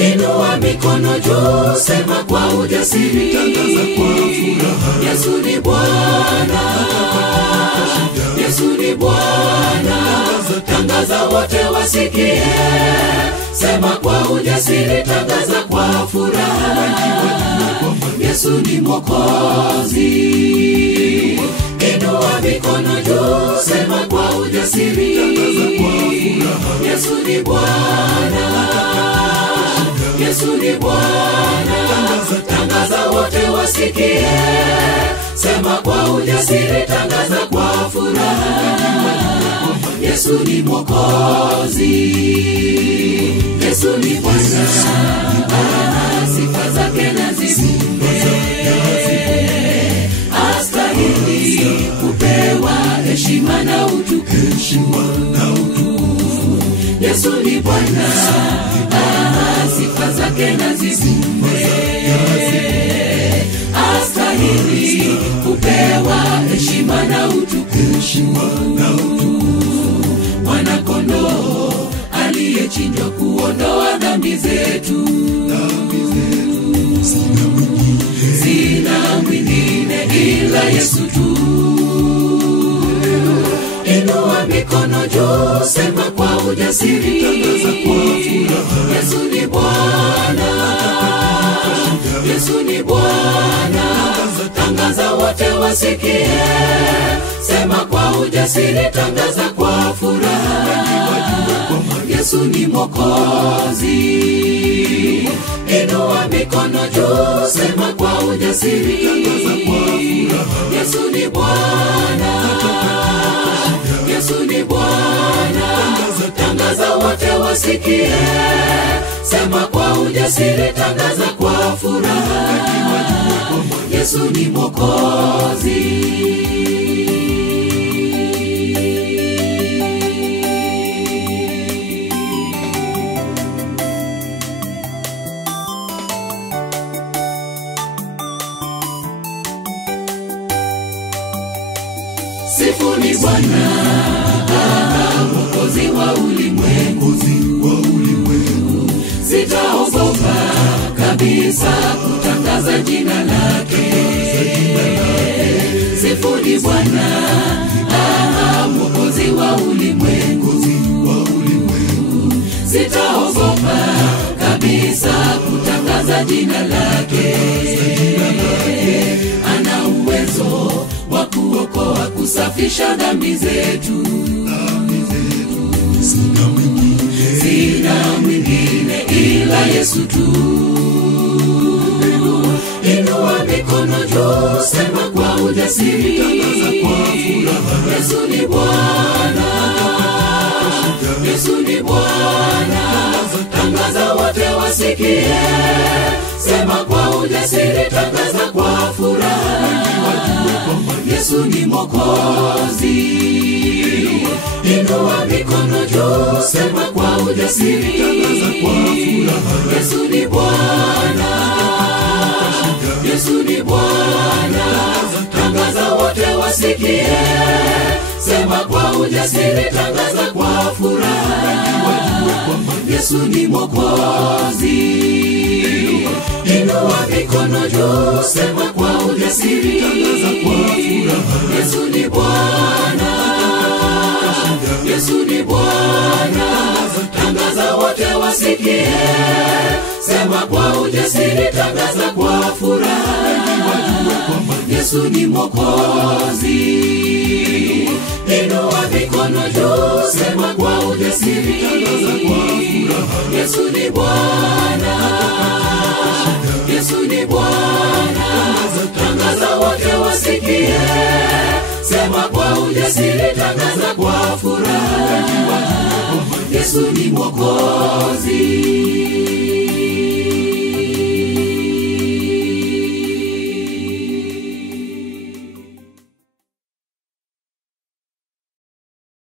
Inua mikono juu, sema kwa ujasiri, tangaza kwa furaha, Yesu ni Bwana, Yesu ni Bwana. Tangaza wote wasikie, sema kwa ujasiri, tangaza kwa furaha, Yesu ni Mwokozi. Inua mikono juu, sema kwa ujasiri, tangaza kwa furaha, Yesu ni Bwana, Yesu ni Bwana. Tangaza wote wasikie, sema kwa ujasiri, tangaza kwa furaha, Yesu ni Mwokozi. Yesu ni Bwana, sifa zake na zisifiwe. Astahili kupewa heshima na utukufu. Yesu ni Bwana, sifa zake na zisifiwe. Astahili kupewa heshima na utukufu. Mwana kondoo aliyechinjwa kuondoa dhambi zetu. Sina mwingine ila Yesu tu. Inua mikono juu, sema kwa ujasiri, tangaza kwa furaha, Yesu ni Bwana, Yesu ni Bwana. Tangaza wote wasikie, sema kwa ujasiri, tangaza kwa furaha, Yesu ni Mwokozi. Inua mikono juu, sema kwa ujasiri, tangaza kwa furaha, Yesu ni Bwana, Yesu ni Bwana. Tangaza wote wasikie, sema kwa ujasiri, tangaza kwa furaha, Yesu ni Mwokozi. Sifuni Bwana, Mwokozi wa ulimwengu. Sitaogopa kabisa kutangaza jina lake. Sifuni Bwana, Mwokozi wa ulimwengu. Sitaogopa kabisa kutangaza jina lake. Ana uwezo wa kuokoa, kusafisha dhambi zetu. Sina mwingine ila Yesu tu. Inua mikono juu, sema kwa ujasiri, tangaza kwa furaha, Yesu ni Bwana, Yesu ni Bwana. Tangaza wote wasikie, sema kwa ujasiri, tangaza kwa furaha, Yesu ni Mwokozi. Inua mikono juu, sema kwa ujasiri, tangaza kwa furaha, Yesu ni Bwana, Yesu ni Bwana. Tangaza wote wasikie, sema kwa ujasiri, tangaza kwa furaha, Yesu ni Mwokozi. Inua mikono juu, sema kwa ujasiri, tangaza kwa furaha, Yesu ni Bwana, Yesu ni Bwana. Tangaza wote wasikie, sema kwa ujasiri, tangaza kwa furaha, Yesu ni Mwokozi. Inua mikono juu, sema kwa ujasiri, tangaza kwa furaha, Yesu ni Bwana, Yesu ni Bwana. Tangaza wote wasikie, sema kwa ujasiri, tangaza kwa furaha, Yesu ni Mwokozi.